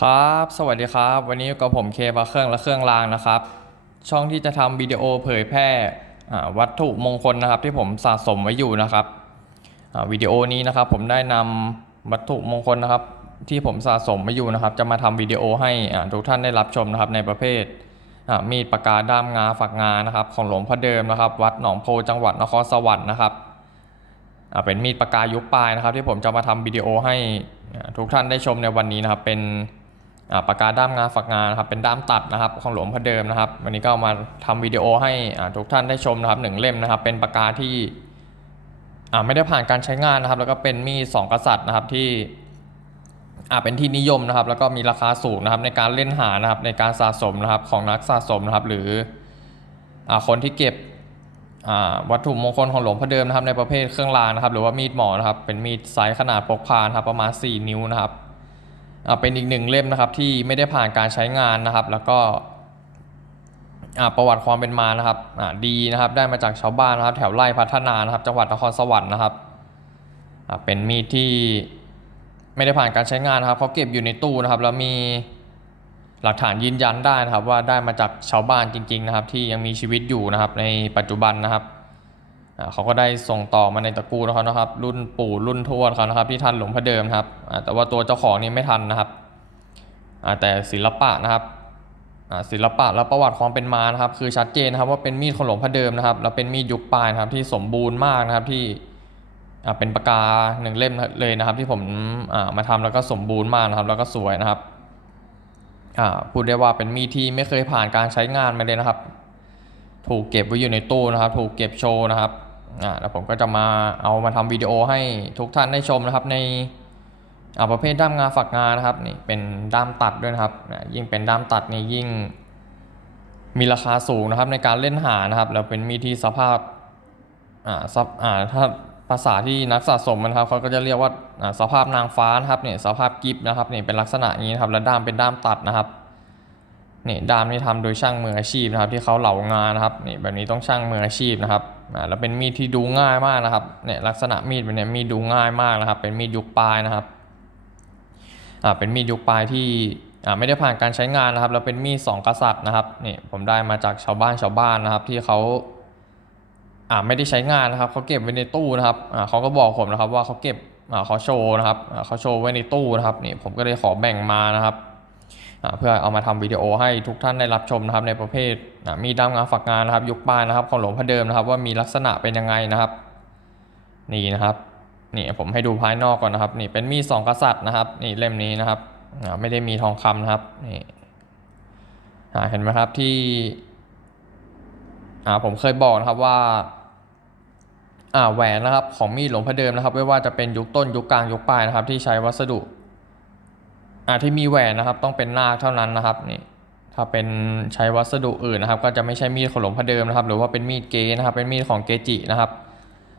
ครับ สวัสดีครับ วันนี้กับผมเคพาเครื่องและเครื่องรางนะครับ ช่องที่จะทำวิดีโอเผยแพร่วัตถุมงคลนะครับ ที่ผมสะสมไว้อยู่นะครับวิดีโอนี้นะครับผมได้นำวัตถุมงคลนะครับ ที่ผมสะสมไว้อยู่นะครับ จะมาทำวิดีโอให้ทุกท่านได้รับชมนะครับในประเภทมีดปากกาด้ามงาฝักงานะครับ ของหลวงพ่อเดิมนะครับ วัดหนองโพจังหวัดนครสวรรค์นะครับเป็นมีดปากกายุคปลายนะครับ ที่ผมจะมาทำวิดีโอให้ทุกท่านได้ชมในวันนี้นะครับเป็น ปากกาด้ามงาฝักงานะครับเป็นด้ามตัดนะครับของหลวงพ่อเดิมนะครับ วันนี้ก็เอามาทำวิดีโอให้ทุกท่านได้ชมนะครับหนึ่งเล่มนะครับ เป็นปากกาที่ไม่ได้ผ่านการใช้งานนะครับ แล้วก็เป็นมีดสองกษัตริย์นะครับที่เป็นที่นิยมนะครับ แล้วก็มีราคาสูงนะครับ ในการเล่นหานะครับ ในการสะสมนะครับของนักสะสมนะครับ หรืออคนที่เก็บวัตถุมงคลของหลวงพ่อเดิมนะครับ ในประเภทเครื่องรางนะครับ หรือว่ามีดหมอนะครับ เป็นมีดไซส์ขนาดพกพานะครับประมาณ 4 นิ้วนะครับ เป็นอีกหนึ่งเล่มนะครับที่ไม่ได้ผ่านการใช้งานนะครับ แล้วก็อ่าประวัติความเป็นมานะครับอ่าดีนะครับ ได้มาจากชาวบ้านนะครับแถวไร่พัฒนานะครับ จังหวัดนครสวรรค์นะครับอ่าเป็นมีดที่ไม่ได้ผ่านการใช้งานนะครับเขาเก็บอยู่ในตู้นะครับ แล้วมีหลักฐานยืนยันได้นะครับ ว่าได้มาจากชาวบ้านจริง ๆ นะครับ ที่ยังมีชีวิตอยู่นะครับ ในปัจจุบันนะครับ เขาก็ได้ส่งต่อมาในตระกูลเขานะครับ รุ่นปู่รุ่นทวดเขานะครับ ที่ทันหลวงพ่อเดิมครับแต่ว่าตัวเจ้าของนี่ไม่ทันนะครับแต่ศิลปะนะครับศิลปะและประวัติความเป็นมานะครับ คือชัดเจนนะครับว่าเป็นมีดของหลวงพ่อเดิมนะครับแล้วเป็นมีดยุคปลายนะครับที่สมบูรณ์มากนะครับที่เป็นปากกาหนึ่งเล่มเลยนะครับ ที่ผมมาทำแล้วก็สมบูรณ์มากนะครับ แล้วก็สวยนะครับพูดได้ว่าเป็นมีดที่ไม่เคยผ่านการใช้งานมาเลยนะครับ ถูกเก็บไว้อยู่ในตู้นะครับ ถูกเก็บโชว์นะครับ อ่าแล้วผมก็จะมาเอามาทำวิดีโอให้ทุกท่านได้ชมนะครับ ในอ่าประเภทด้ามงาฝักงานะครับนี่เป็นด้ามตัดด้วยนะครับยิ่งเป็นด้ามตัดนี่ยิ่ง มีราคาสูงนะครับ ในการเล่นหานะครับ แล้วเป็นมีที่สภาพอ่าซับอ่าถ้าภาษาที่นักสะสมนะครับเขาก็จะเรียกว่าอ่าสภาพนางฟ้านะครับเนี่ยสภาพกิฟต์นะครับนี่เป็นลักษณะนี้นะครับแล้วด้ามเป็นด้ามตัดนะครับนี่ด้ามที่ทำโดยช่างมืออาชีพนะครับ ที่เขาเหลางานนะครับนี่แบบนี้ต้องช่างมืออาชีพนะครับ แล้วเป็นมีดที่ดูง่ายมากนะครับเนี่ยลักษณะมีดเป็นเนี่ยมีดดูง่ายมากนะครับ เป็นมีดยุคปลายนะครับอ่าเป็นมีดยุคปลายที่อ่าไม่ได้ผ่านการใช้งานนะครับ แล้วเป็นมีดสองกษัตริย์นะครับนี่ผมได้มาจากชาวบ้านชาวบ้านนะครับ ที่เขาอ่าไม่ได้ใช้งานนะครับเขาเก็บไว้ในตู้นะครับอ่าเขาก็บอกผมนะครับว่าเขาเก็บอ่าเขาโชว์นะครับอ่าเขาโชว์ไว้ในตู้นะครับนี่ผมก็เลยขอแบ่งมานะครับอ เพื่อเอามาทำวิดีโอให้ทุกท่านได้รับชมนะครับในประเภทมีดด้ามงาฝักงานนะครับยุคป้ายนะครับของหลวงพ่อเดิมนะครับ ว่ามีลักษณะเป็นยังไงนะครับ นี่นะครับนี่ผมให้ดูภายนอกก่อนนะครับ นี่เป็นมีดสองกษัตริย์นะครับ นี่เล่มนี้นะครับไม่ได้มีทองคำนะครับนี่เห็นไหมครับที่ผมเคยบอกนะครับว่าอ่าแหวนนะครับของมีดหลวงพ่อเดิมนะครับ ไม่ว่าจะเป็นยุคต้นยุคกลางยุคปลายนะครับ ที่ใช้วัสดุ อ่าที่มีแหวนนะครับต้องเป็นนาคเท่านั้นนะครับนี่ถ้าเป็นใช้วัสดุอื่นนะครับ ก็จะไม่ใช่มีดของหลวงพ่อเดิมนะครับ หรือว่าเป็นมีดเกนะครับ เป็นมีดของเกจินะครับ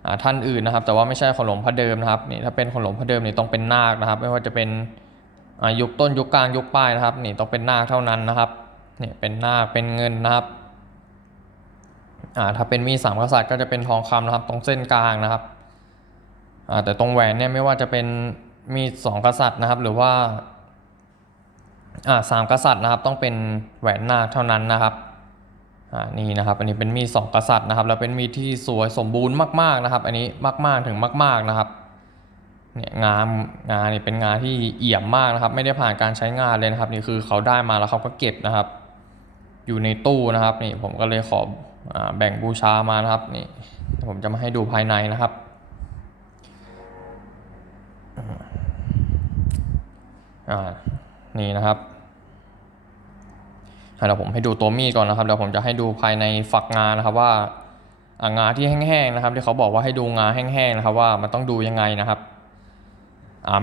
อาท่านอื่นนะครับ แต่ว่าไม่ใช่ของหลวงพ่อเดิมนะครับนี่ถ้าเป็นของหลวงพ่อเดิมนี่ต้องเป็นนาคนะครับ ไม่ว่าจะเป็นอายุคต้นยุคกลางยุคปลายนะครับนี่ต้องเป็นนาคเท่านั้นนะครับนี่เป็นนาคเป็นเงินนะครับอ่าถ้าเป็นมีดสามกษัตริย์ก็จะเป็นทองคำนะครับ ตรงเส้นกลางนะครับอ่าแต่ตรงแหวนเนี่ยไม่ว่าจะเป็นมีดสองกษัตริย์นะครับ หรือว่า สามกษัตริย์นะครับต้องเป็นแหวนนาคเท่านั้นนะครับอ่านี่นะครับอันนี้เป็นมีดสองกษัตริย์นะครับแล้วเป็นมีดที่สวยสมบูรณ์มากๆนะครับ อันนี้มากๆถึงมาก ๆนะครับเนี่ยงานงานนี่เป็นงานที่เอี่ยมมากนะครับ ไม่ได้ผ่านการใช้งานเลยนะครับ นี่คือเขาได้มาแล้วเขาก็เก็บนะครับ อยู่ในตู้นะครับนี่ผมก็เลยขออ่าแบ่งบูชามานะครับนี่ผมจะมาให้ดูภายในนะครับอ่า นี่นะครับเดี๋ยวผมให้ดูตัวมีดก่อนนะครับเดี๋ยวผมจะให้ดูภายในฝักงานะครับว่าอางาที่แห้งๆนะครับ ที่เขาบอกว่าให้ดูงาแห้งๆนะครับว่ามันต้องดูยังไงนะครับ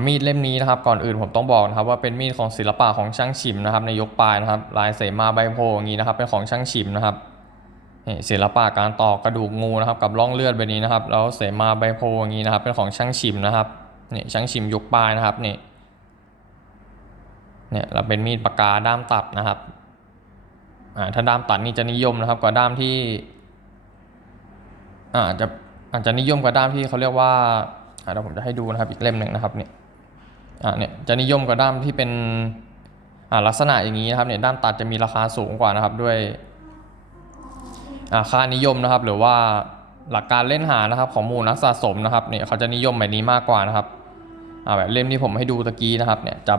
มีดเล่มนี้นะครับ ก่อนอื่นผมต้องบอกนะครับ ว่าเป็นมีดของศิลปะของช่างฉิมนะครับในยกปลายนะครับ ลายเสมาใบโพอย่างนี้นะครับ เป็นของช่างฉิมนะครับนี่ศิลปะการตอกกระดูกงูนะครับ กับร่องเลือดแบบนี้นะครับ แล้วเสมาใบโพอย่างนี้นะครับ เป็นของช่างฉิมนะครับนี่ช่างฉิมยกปลายนะครับนี่ เนี่ยเราเป็นมีดปากกาด้ามตัดนะครับอ่าถ้าด้ามตัดนี่จะนิยมนะครับกว่าด้ามที่อ่าจะอาจจะนิยมกว่าด้ามที่เขาเรียกว่าอ่าเดี๋ยวผมจะให้ดูนะครับอีกเล่มหนึ่งนะครับเนี่ยอ่าเนี่ยจะนิยมกว่าด้ามที่เป็นอ่าลักษณะอย่างนี้นะครับเนี่ยด้ามตัดจะมีราคาสูงกว่านะครับด้วยอ่าค่านิยมนะครับ หรือว่าหลักการเล่นหานะครับ ของหมู่นักสะสมนะครับเนี่ยเขาจะนิยมแบบนี้มากกว่านะครับอ่าแบบเล่มที่ผมให้ดูตะกี้นะครับเนี่ยจะ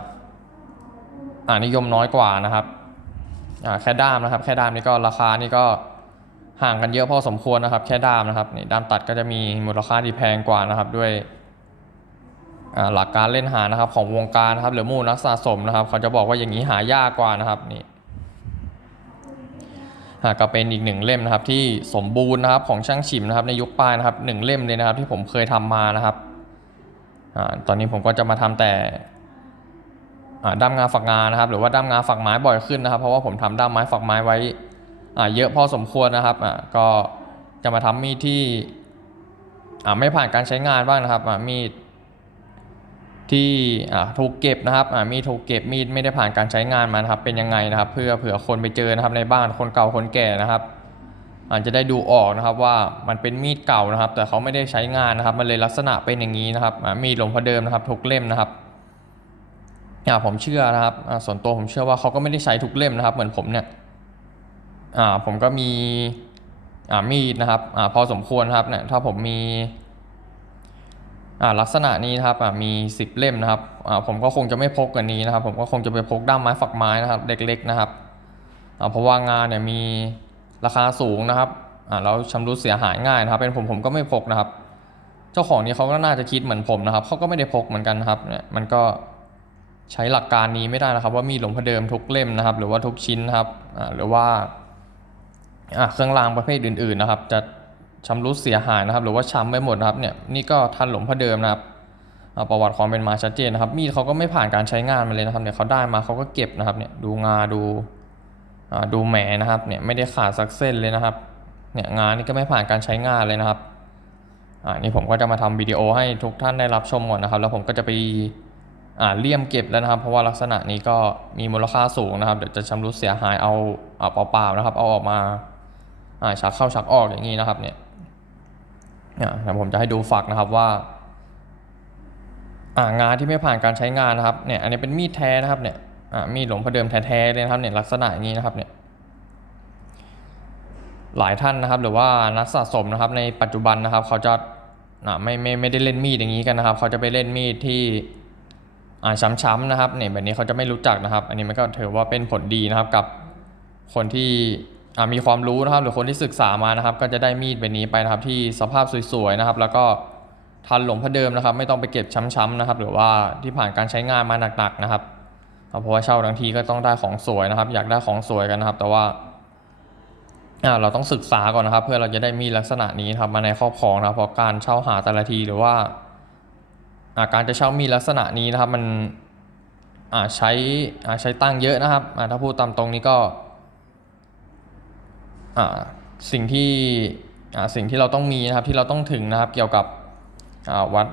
อ่านิยมน้อยกว่านะครับอ่าแค่ด้ามนะครับ แค่ด้ามนี่ก็ราคานี่ก็ห่างกันเยอะพอสมควรนะครับ แค่ด้ามนะครับนี่ด้ามตัดก็จะมีมูลค่าที่แพงกว่านะครับ ด้วยอ่าหลักการเล่นหานะครับ ของวงการนะครับหรือมู่นักสะสมนะครับ เขาจะบอกว่าอย่างนี้หายากกว่านะครับนี่อ่าก็เป็นอีกหนึ่งเล่มนะครับ ที่สมบูรณ์นะครับของช่างฉิมนะครับ ในยุคปลายนะครับหนึ่งเล่มเลยนะครับ ที่ผมเคยทำมานะครับอ่าตอนนี้ผมก็จะมาทำแต่ ด้ามงาฝักงานะครับ หรือว่าด้ามงาฝักไม้บ่อยขึ้นนะครับ เพราะว่าผมทำด้ามไม้ฝักไม้ไว้เยอะพอสมควรนะครับก็จะมาทำมีดที่ไม่ผ่านการใช้งานบ้างนะครับมีดที่ถูกเก็บนะครับมีดถูกเก็บมีดไม่ได้ผ่านการใช้งานมานะครับ เป็นยังไงนะครับ เพื่อเผื่อคนไปเจอนะครับในบ้านคนเก่าคนแก่นะครับอาจจะได้ดูออกนะครับว่ามันเป็นมีดเก่านะครับ แต่เขาไม่ได้ใช้งานนะครับ มันเลยลักษณะเป็นอย่างนี้นะครับมีดหลวงพ่อเดิมนะครับทุกเล่มนะครับ ผมเชื่อนะครับอ่าส่วนตัวผมเชื่อว่าเขาก็ไม่ได้ใช้ทุกเล่มนะครับ เหมือนผมเนี่ยอ่าผมก็มีอ่ามีดนะครับอ่าพอสมควรครับเนี่ยถ้าผมมีอ่าลักษณะนี้นะครับอ่ามี 10 เล่มนะครับอ่าผมก็คงจะไม่พกกันนี้นะครับ ผมก็คงจะไปพกด้ามไม้ฝักไม้นะครับ เล็กๆนะครับอ่าเพราะว่างานเนี่ยมีราคาสูงนะครับอ่าแล้วชำรุดเสียหายง่ายนะครับ เป็นผมผมก็ไม่พกนะครับ เจ้าของนี้เขาก็น่าจะคิดเหมือนผมนะครับเขาก็ไม่ได้พกเหมือนกันนะครับเนี่ยมันก็ ใช้หลักการนี้ไม่ได้นะครับ ว่ามีหลวงพ่อเดิมทุกเล่มนะครับ หรือว่าทุกชิ้นนะครับหรือว่าเครื่องรางประเภทอื่นๆนะครับ จะชำรุดเสียหายนะครับ หรือว่าช้ำไปหมดนะครับเนี่ยนี่ก็ทันหลวงพ่อเดิมนะครับประวัติความเป็นมาชัดเจนนะครับ มีดเขาก็ไม่ผ่านการใช้งานมาเลยนะครับเนี่ยเขาได้มาเขาก็เก็บนะครับเนี่ยดูงาดูดูแหมนะครับเนี่ยไม่ได้ขาดสักเส้นเลยนะครับเนี่ยงานนี่ก็ไม่ผ่านการใช้งานเลยนะครับอ่านี่ผมก็จะมาทำวิดีโอให้ทุกท่านได้รับชมก่อนนะครับ แล้วผมก็จะไป อ่าเลี่ยมเก็บแล้วนะครับ เพราะว่าลักษณะนี้ก็มีมูลค่าสูงนะครับ เดี๋ยวจะชำรุดเสียหายเอาเอาเปล่าๆนะครับ เอาออกมาอ่าชักเข้าชักออกอย่างนี้นะครับเนี่ยเดี๋ยวผมจะให้ดูฝักนะครับว่าอ่างานที่ไม่ผ่านการใช้งานนะครับเนี่ยอันนี้เป็นมีดแท้นะครับเนี่ยอ่ามีดหลวงพ่อเดิมแท้ๆเลยนะครับเนี่ยลักษณะอย่างนี้นะครับเนี่ยหลายท่านนะครับ หรือว่านักสะสมนะครับ ในปัจจุบันนะครับ เขาจะอ่าไม่ไม่ไม่ได้เล่นมีดอย่างนี้กันนะครับ เขาจะไปเล่นมีดที่ ช้ำๆนะครับเนี่ยแบบนี้เขาจะไม่รู้จักนะครับ อันนี้มันก็ถือว่าเป็นผลดีนะครับกับคนที่อ่ามีความรู้นะครับ หรือคนที่ศึกษามานะครับ ก็จะได้มีดแบบนี้ไปนะครับที่สภาพสวยๆนะครับ แล้วก็ทันหลงพ่อเดิมนะครับ ไม่ต้องไปเก็บช้ำๆนะครับ หรือว่าที่ผ่านการใช้งานมาหนักๆนะครับเพราะว่าเช่าทั้งทีก็ต้องได้ของสวยนะครับ อยากได้ของสวยกันนะครับ แต่ว่าอ่าเราต้องศึกษาก่อนนะครับ เพื่อเราจะได้มีลักษณะนี้นครับมาในครอบครองนะครับเพราะการเช่าหาแต่ละทีหรือว่า การจะเช่ามีลักษณะนี้นะครับมันใช้ใช้ตั้งเยอะนะครับถ้าพูดตามตรงนี้ก็สิ่งที่สิ่งที่เราต้องมีนะครับที่เราต้องถึงนะครับเกี่ยวกับวัด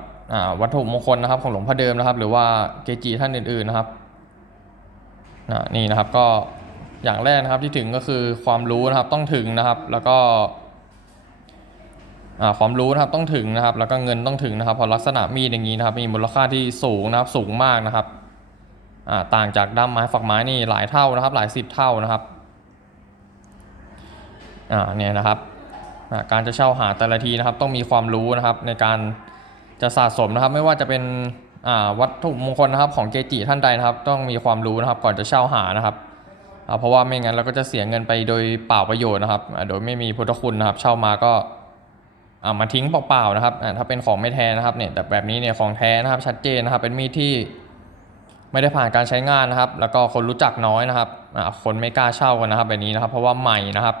วัตถุมงคลนะครับของหลวงพ่อเดิมนะครับ หรือว่าเกจิท่านอื่นๆนะครับนี่นะครับก็อย่างแรกนะครับที่ถึงก็คือความรู้นะครับต้องถึงนะครับ แล้วก็ ความรู้นะครับต้องถึงนะครับ แล้วก็เงินต้องถึงนะครับเพราะลักษณะมีดอย่างนี้นะครับ มีมูลค่าที่สูงนะครับสูงมากนะครับต่างจากด้ามไม้ฝักไม้นี่หลายเท่านะครับ หลายสิบเท่านะครับเนี่ยนะครับการจะเช่าหาแต่ละทีนะครับ ต้องมีความรู้นะครับ ในการจะสะสมนะครับ ไม่ว่าจะเป็นวัตถุมงคลนะครับของเกจิท่านใดนะครับ ต้องมีความรู้นะครับ ก่อนจะเช่าหานะครับเพราะว่าไม่งั้นเราก็จะเสียเงินไปโดยเปล่าประโยชน์นะครับ โดยไม่มีพุทธคุณนะครับ เช่ามาก็ อ่ามาทิ้งเปล่าๆนะครับอ่าถ้าเป็นของไม่แท้นะครับเนี่ยแต่แบบนี้เนี่ยของแท้นะครับชัดเจนนะครับ เป็นมีดที่ไม่ได้ผ่านการใช้งานนะครับ แล้วก็คนรู้จักน้อยนะครับอ่าคนไม่กล้าเช่ากันนะครับแบบนี้นะครับ เพราะว่าใหม่นะครับ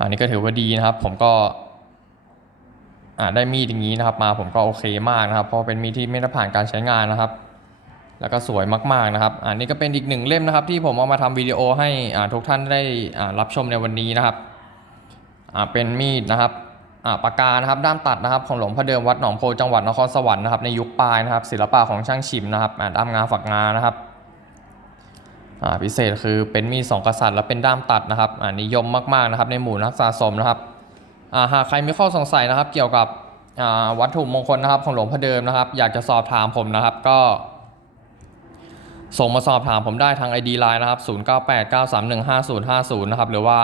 อันนี้ก็ถือว่าดีนะครับ ผมก็อ่าได้มีดอย่างนี้นะครับ มาผมก็โอเคมากนะครับ เพราะเป็นมีดที่ไม่ได้ผ่านการใช้งานนะครับ แล้วก็สวยมากๆนะครับ อันนี้ก็เป็นอีกหนึ่งเล่มนะครับ ที่ผมเอามาทำวิดีโอให้อ่าทุกท่านได้อ่ารับชมในวันนี้นะครับอ่าเป็นมีดนะครับ ปากกานะครับด้ามตัดนะครับของหลวงพ่อเดิมวัดหนองโพจังหวัดนครสวรรค์นะครับในยุคปลายนะครับศิลปะของช่างฉิมนะครับด้ามงาฝักงานะครับอ่าพิเศษคือเป็นมีดสองกษัตริย์และเป็นด้ามตัดนะครับอ่านิยมมากๆนะครับในหมู่นักสะสมนะครับอ่าหากใครมีข้อสงสัยนะครับ เกี่ยวกับอ่าวัตถุมงคลนะครับของหลวงพ่อเดิมนะครับ อยากจะสอบถามผมนะครับก็ส่งมาสอบถามผมได้ทาง ID Line นะครับ 0989315050 นะครับ หรือว่า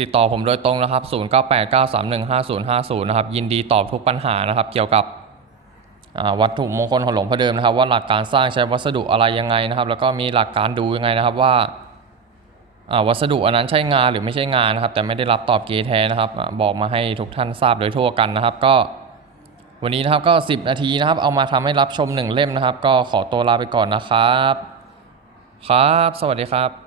ติดต่อผมโดยตรงนะครับ 0989315050 นะครับ ยินดีตอบทุกปัญหานะครับ เกี่ยวกับวัตถุมงคลของหลวงพ่อเดิมนะครับ ว่าหลักการสร้างใช้วัสดุอะไรยังไงนะครับ แล้วก็มีหลักการดูยังไงนะครับว่าวัสดุอันนั้นใช่งานหรือไม่ใช่งานนะครับ แต่ไม่ได้รับตอบเกแท้นะครับ บอกมาให้ทุกท่านทราบโดยทั่วกันนะครับ ก็วันนี้นะครับก็ 10 นาทีนะครับ เอามาทำให้รับชม 1 เล่มนะครับ ก็ขอตัวลาไปก่อนนะครับ ครับ สวัสดีครับ